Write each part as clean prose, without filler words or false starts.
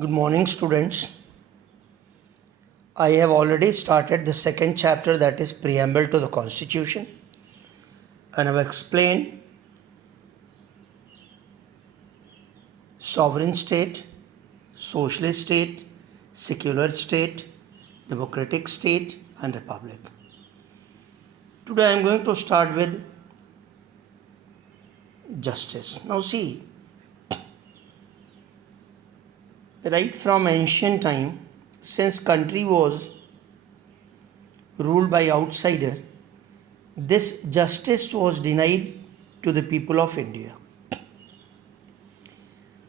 Good morning, students. I have already started the second chapter, that is Preamble to the Constitution, and I have explained sovereign state, socialist state, secular state, democratic state, and republic. Today I am going to start with justice. Now, see, right from ancient time, since country was ruled by outsider, this justice was denied to the people of India.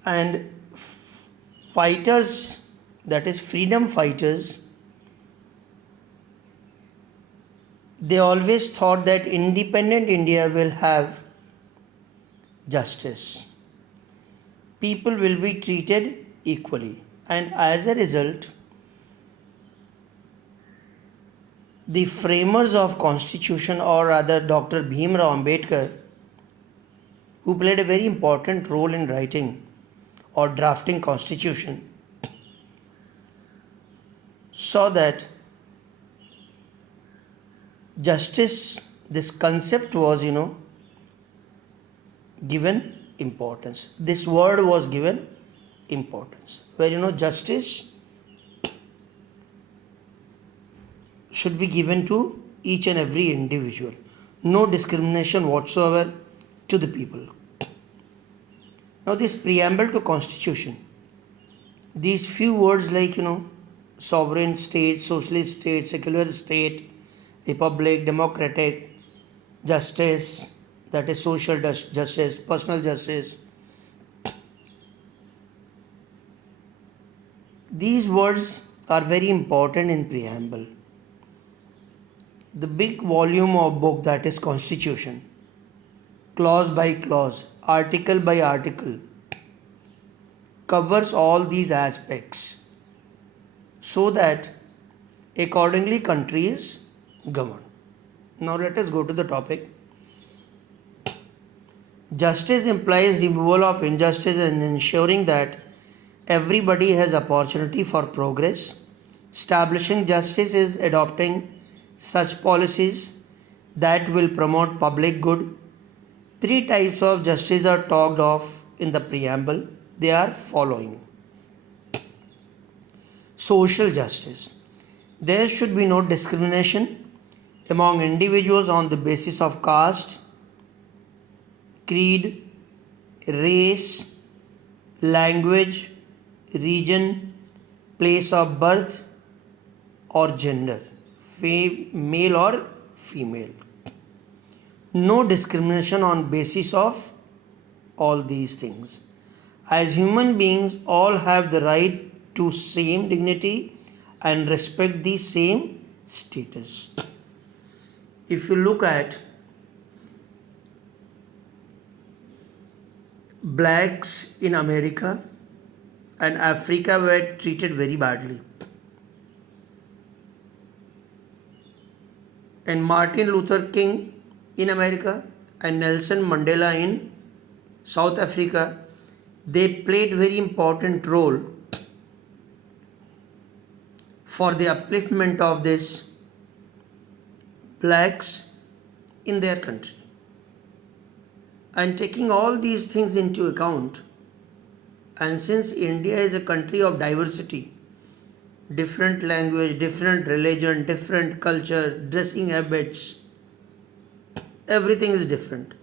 And fighters, that is freedom fighters, they always thought that independent India will have justice. People will be treated equally, and as a result, the framers of constitution, or rather Dr. Bhimrao Ambedkar, who played a very important role in writing or drafting constitution, saw that justice, this concept was given importance. This word was given importance, where justice should be given to each and every individual, no discrimination whatsoever to the people. Now, this preamble to constitution, these few words like sovereign state, socialist state, secular state, republic, democratic, justice, that is social justice, personal justice, these words are very important in preamble. The big volume of book, that is constitution, clause by clause, article by article, covers all these aspects so that accordingly country is governed. Now let us go to the topic. Justice implies removal of injustice and ensuring that everybody has opportunity for progress. Establishing justice is adopting such policies that will promote public good. Three types of justice are talked of in the preamble. They are following. Social justice. There should be no discrimination among individuals on the basis of caste, creed, race, language, region, place of birth, or gender, male or female. No discrimination on basis of all these things. As human beings, all have the right to same dignity and respect the same status. If you look at blacks in America and Africa were treated very badly. And Martin Luther King in America and Nelson Mandela in South Africa, they played very important role for the upliftment of these blacks in their country. And taking all these things into account, and since India is a country of diversity, different language, different religion, different culture, dressing habits, everything is different.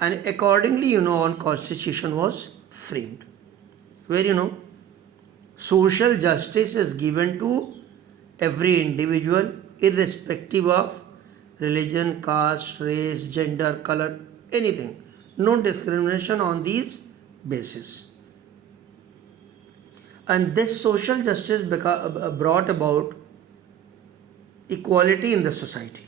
And accordingly, our constitution was framed, where social justice is given to every individual irrespective of religion, caste, race, gender, color, anything. No discrimination on these basis. And this social justice brought about equality in the society.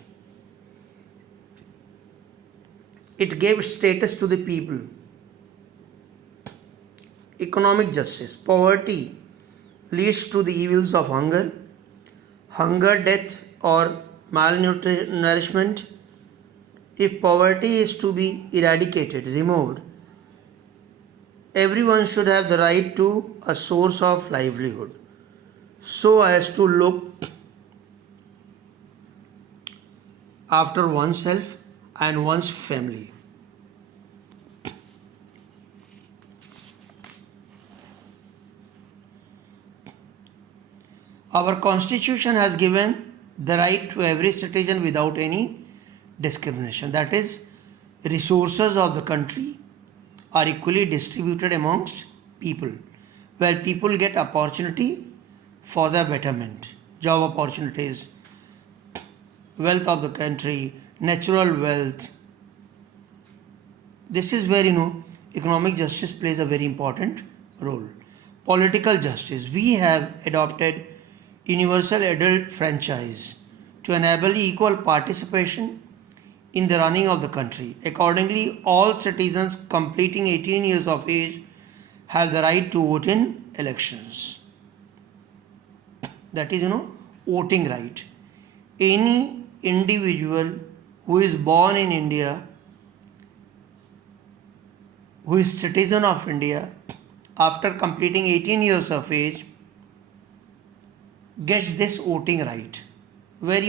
It gave status to the people. Economic justice. Poverty leads to the evils of hunger, death, or malnourishment. If poverty is to be eradicated, removed, Everyone should have the right to a source of livelihood so as to look after oneself and one's family. Our constitution has given the right to every citizen without any discrimination. That is, resources of the country are equally distributed amongst people, where people get opportunity for their betterment, job opportunities, wealth of the country, natural wealth. This is where economic justice plays a very important role. Political justice. We have adopted universal adult franchise to enable equal participation in the running of the country. Accordingly, all citizens completing 18 years of age have the right to vote in elections. That is, voting right. Any individual who is born in India, who is citizen of India, after completing 18 years of age, gets this voting right, where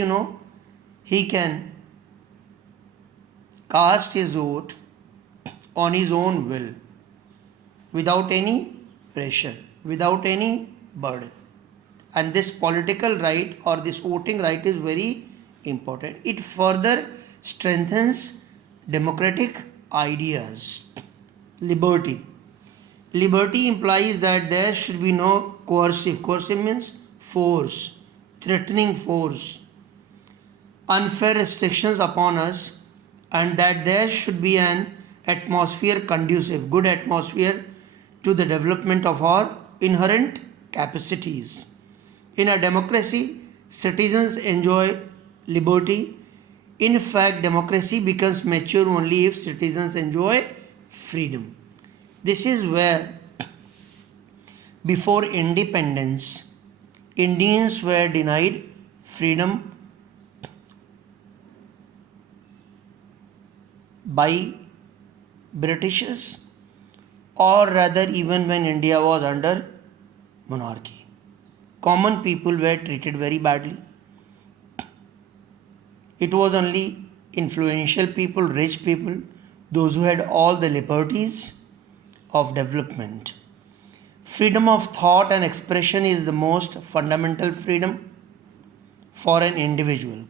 he can cast his vote on his own will, without any pressure, without any burden. And this political right or this voting right is very important. It further strengthens democratic ideas. Liberty. Liberty implies that there should be no coercive. Coercive means force, threatening force, unfair restrictions upon us, and that there should be an atmosphere conducive, good atmosphere to the development of our inherent capacities. In a democracy, citizens enjoy liberty. In fact, democracy becomes mature only if citizens enjoy freedom. This is where, before independence, Indians were denied freedom by Britishers, or rather even when India was under monarchy. Common people were treated very badly. It was only influential people, rich people, those who had all the liberties of development. Freedom of thought and expression is the most fundamental freedom for an individual.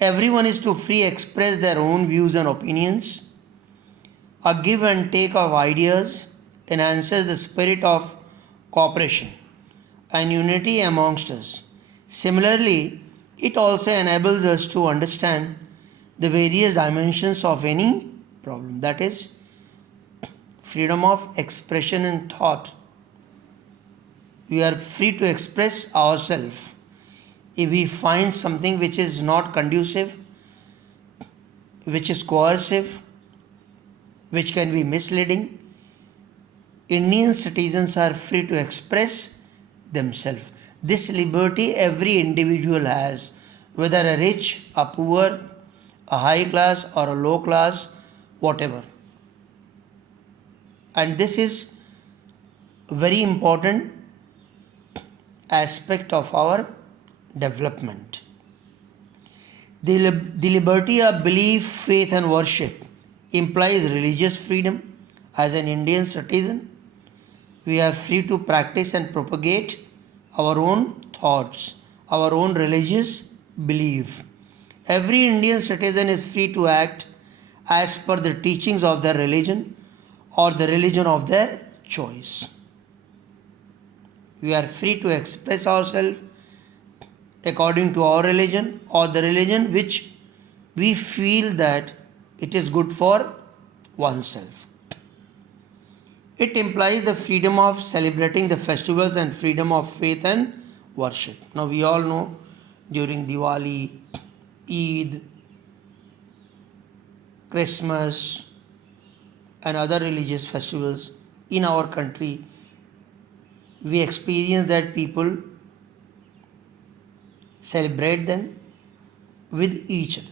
Everyone is to free express their own views and opinions. A give and take of ideas enhances the spirit of cooperation and unity amongst us. Similarly, it also enables us to understand the various dimensions of any problem. That is, freedom of expression and thought. We are free to express ourselves. If we find something which is not conducive, which is coercive, which can be misleading, Indian citizens are free to express themselves. This liberty every individual has, whether a rich, a poor, a high class or a low class, whatever. And this is a very important aspect of our development. The liberty of belief, faith and worship implies religious freedom. As an Indian citizen, we are free to practice and propagate our own thoughts, our own religious belief. Every Indian citizen is free to act as per the teachings of their religion or the religion of their choice. We are free to express ourselves according to our religion or the religion which we feel that it is good for oneself. It implies the freedom of celebrating the festivals and freedom of faith and worship. Now we all know during Diwali, Eid, Christmas and other religious festivals in our country, we experience that people celebrate them with each other.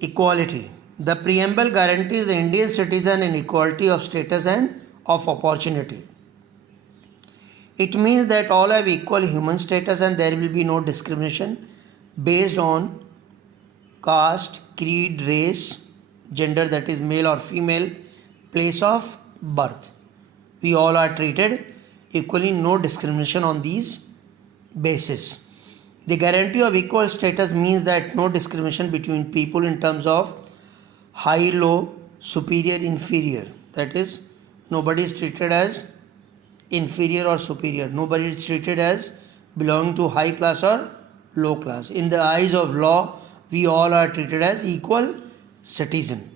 Equality. The preamble guarantees the Indian citizen an equality of status and of opportunity. It means that all have equal human status and there will be no discrimination based on caste, creed, race, gender, that is male or female, place of birth. We all are treated equally, no discrimination on these basis. The guarantee of equal status means that no discrimination between people in terms of high, low, superior, inferior. That is, nobody is treated as inferior or superior. Nobody is treated as belonging to high class or low class. In the eyes of law, we all are treated as equal citizen.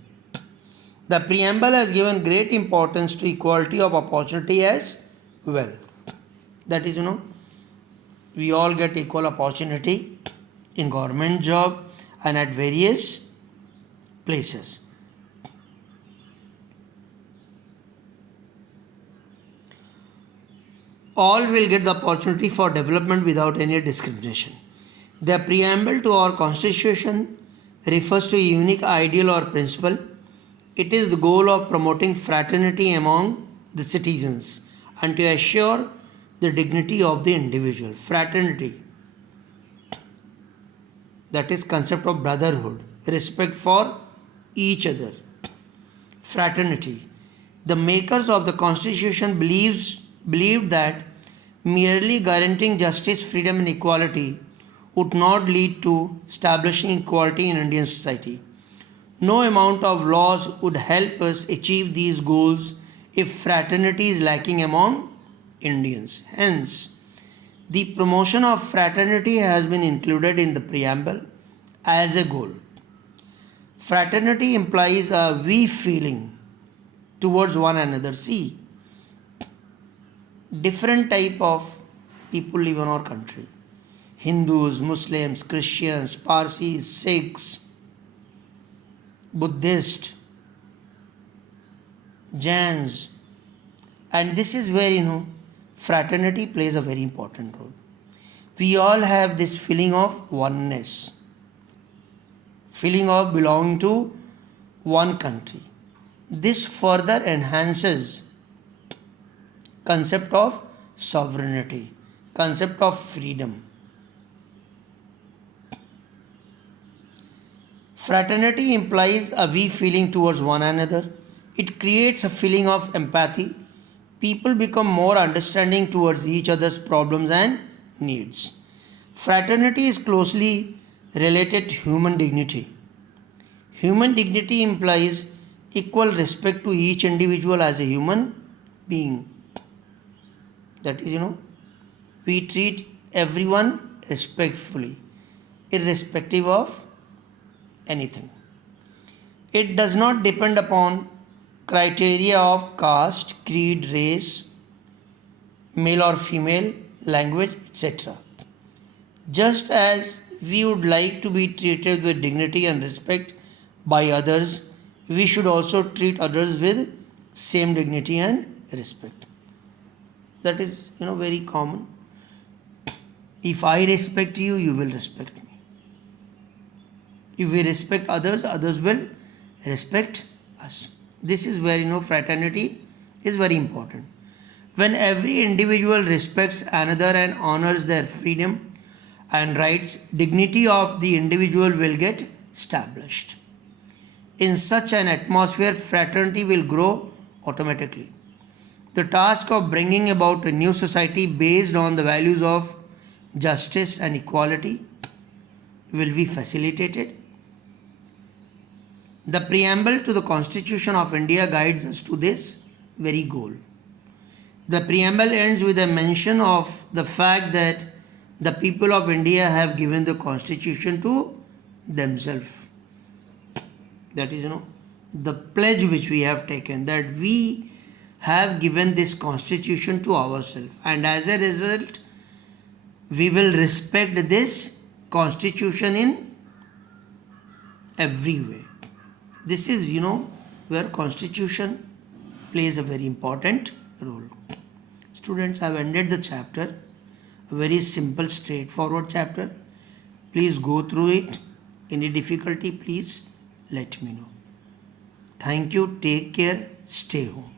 The preamble has given great importance to equality of opportunity as well. That is, we all get equal opportunity in government job and at various places. All will get the opportunity for development without any discrimination. The preamble to our constitution refers to a unique ideal or principle. It is the goal of promoting fraternity among the citizens and to assure the dignity of the individual. Fraternity, that is concept of brotherhood, respect for each other. Fraternity. The makers of the constitution believed that merely guaranteeing justice, freedom and equality would not lead to establishing equality in Indian society. No amount of laws would help us achieve these goals if fraternity is lacking among Indians. Hence, the promotion of fraternity has been included in the preamble as a goal. Fraternity implies a we feeling towards one another. See, different type of people live in our country. Hindus, Muslims, Christians, Parsis, Sikhs, Buddhists, Jains, and this is where fraternity plays a very important role. We all have this feeling of oneness, feeling of belonging to one country. This further enhances concept of sovereignty, concept of freedom. Fraternity implies a we feeling towards one another. It creates a feeling of empathy. People become more understanding towards each other's problems and needs. Fraternity is closely related to human dignity. Human dignity implies equal respect to each individual as a human being. That is, we treat everyone respectfully, irrespective of anything. It does not depend upon criteria of caste, creed, race, male or female, language, etc. Just as we would like to be treated with dignity and respect by others, we should also treat others with same dignity and respect. That is, very common. If I respect you, you will respect me. If we respect others, others will respect us. This is where fraternity is very important. When every individual respects another and honors their freedom and rights, dignity of the individual will get established. In such an atmosphere, fraternity will grow automatically. The task of bringing about a new society based on the values of justice and equality will be facilitated. The preamble to the Constitution of India guides us to this very goal. The preamble ends with a mention of the fact that the people of India have given the Constitution to themselves. That is, the pledge which we have taken, that we have given this Constitution to ourselves, and as a result, we will respect this Constitution in every way. This is, where Constitution plays a very important role. Students, I have ended the chapter. A very simple, straightforward chapter. Please go through it. Any difficulty, please let me know. Thank you. Take care. Stay home.